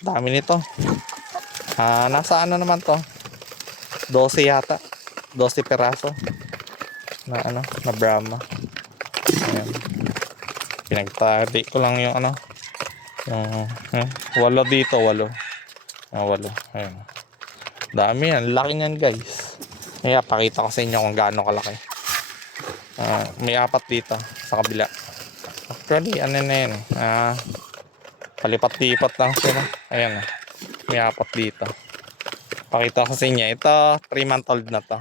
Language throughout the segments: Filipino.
Dami nito. Nasa ano naman to? 12 yata. 12 peraso. Na ano, na Brahma. Ayan. Pinagtadi ko lang yung ano. Yung, 8 dito, 8. 8. Ayan. Dami yan. Laki niyan guys. Kaya pakita ko sa inyo kung gaano kalaki. May 4 dito sa kabila. Actually, ano na yan. Palipat-lipat lang sila. Ayan. May 4 dito. Pakita ko sa inyo. Ito, 3-month old na to.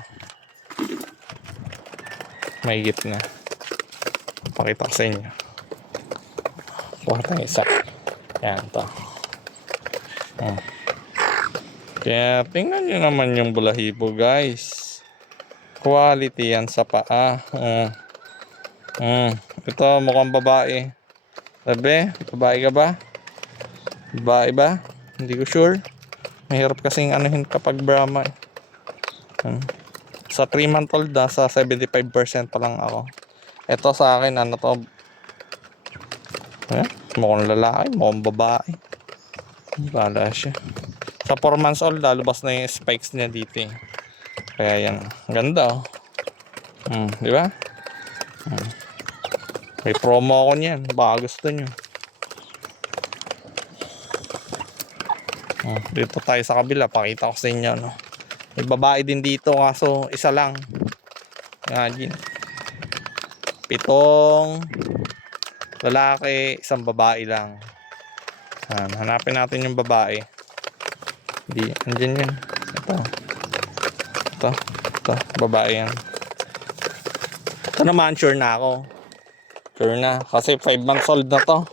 May higit na. Pakita ko sa inyo. Kuha tayo isa. Ayan to. Kaya tingnan nyo naman yung balahibo guys. Quality yan sa paa. Ito mukhang babae. Sabi, babae ka ba? Babae ba? Hindi ko sure. Mahirap kasing anuhin kapag Brahma. Sa 3-month old na, sa 75% pa lang ako. Ito sa akin, ano to? Mukhang lalaki, mukhang babae. Bala siya. Sa 4 months old, lalabas na yung spikes niya dito. Kaya yan, ganda di ba? May promo ako niyan, baka gusto nyo. Dito tayo sa kabila, pakita ko sa inyo, no? May babae din dito, kaso isa lang. Imagine. 7 lalaki, 1 babae lang. Hanapin natin yung babae. Hindi, andyan yan. Ito, babae yan. Ito naman, sure na ako. Sure na, kasi 5 months old na to.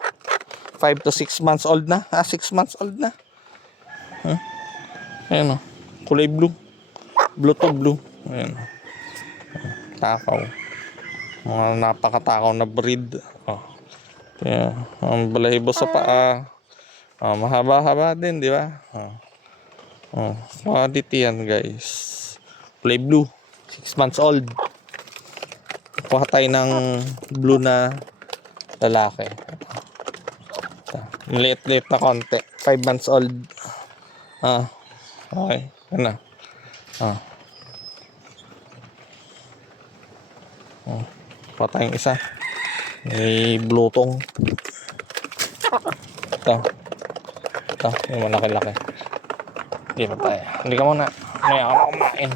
5 to 6 months old na. 6 months old na. Ayan kulay blue. Blue to blue. Ayan takaw. Mga napakatakaw na breed. Kaya, ang balahibo sa paa. Mahaba-haba din, di ba? Quality yan guys. Kulay blue. 6 months old. Kuha tayo ng blue na lalaki. Maliit-liit na konti. 5 months old. Okay. Ano? Kuha tayong isa. May blutong. Ito, yung malaki-laki. Hindi pa tayo. Hindi ka muna. May ako kumain.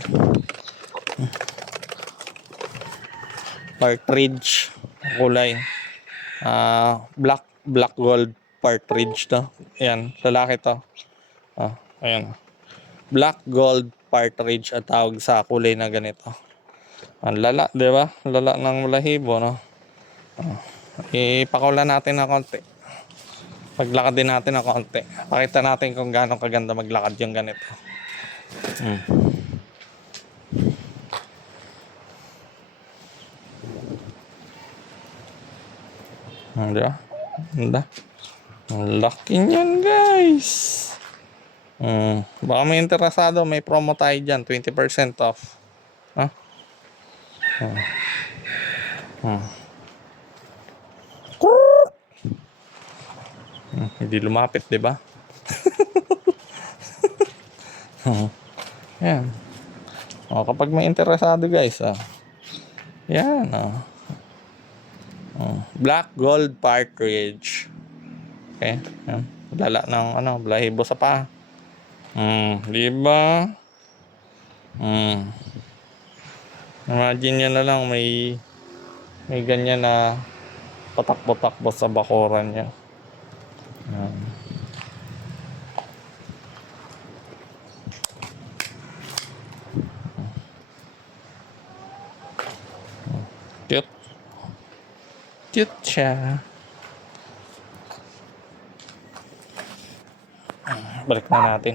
Partridge. Kulay. Black gold partridge to. Ayan, lalaki to. Ayan. Black gold partridge at tawag sa kulay na ganito. Ang lala, di ba? Lala ng balahibo, no? Ipakaula natin ng konti. Paglakad din natin ng konti. Pakita natin kung gaano kaganda maglakad yung ganito. Di ba? Ganda. Ang laki niyan guys. Baka may interesado, may promo tayo dyan, 20% off. Hindi lumapit, di ba? Yan. Kapag may interesado guys, yan. Black gold partridge. Okay, yan. Lala ng balahibo sa paa. Di ba? Imagine nyo na lang may ganyan na patakbo-takbo sa bakuran niya. Cute siya. Balik na natin.